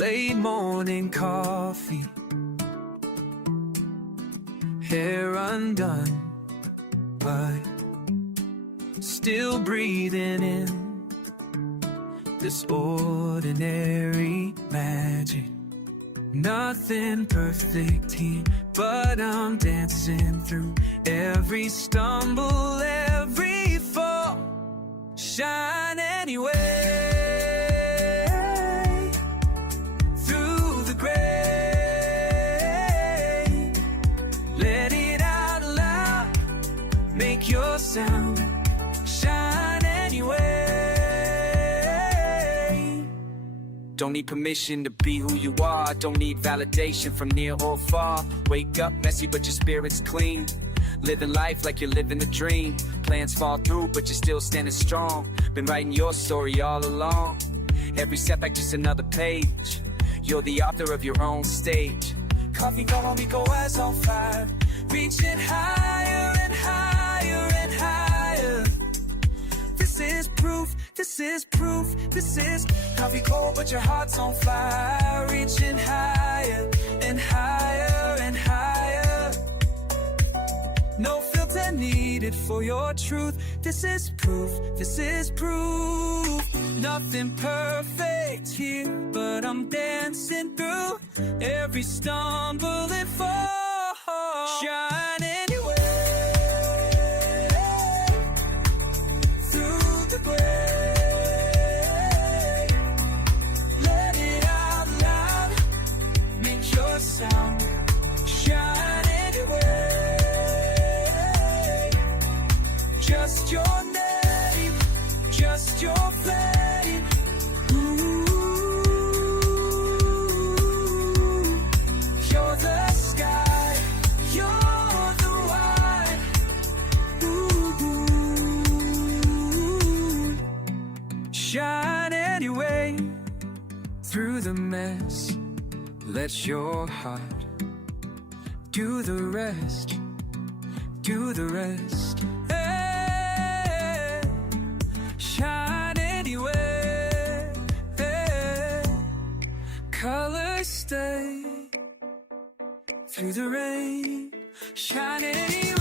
Late morning coffee, hair undone, but still breathing in this ordinary magic. Nothing perfect here, but I'm dancing through every stumble, every fall. Shine anyway, through the gray. Let it out loud, make your sound. Shine anyway. Don't need permission to be who you are. Don't need validation from near or far. Wake up messy but your spirit's clean. Living life like you're living a dream. Plans fall through but you're still standing strong. Been writing your story all along. Every setback just another page. You're the author of your own stage. Coffee go on me, go as on fire. Reaching higher and higher and higher. This is proof, this is proof, this is coffee cold but your heart's on fire. Reaching higher and higher and higher. No filter needed for your truth. This is proof, this is proof. Nothing perfect here, but I'm dancing through every stumble and fall. Shine anyway, through the gray. Let it out loud, make your sound. Shine anyway. Just your name, just your flame. Ooh, you're the sky, you're the wine. Ooh, shine anyway, through the mess. Let your heart do the rest, do the rest. Shine anyway, colors stay through the rain. Shine anyway.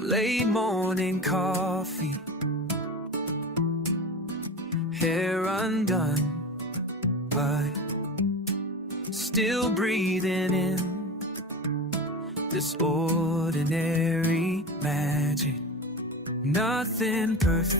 Late morning coffee, hair undone, but still breathing in this ordinary magic. Nothing perfect.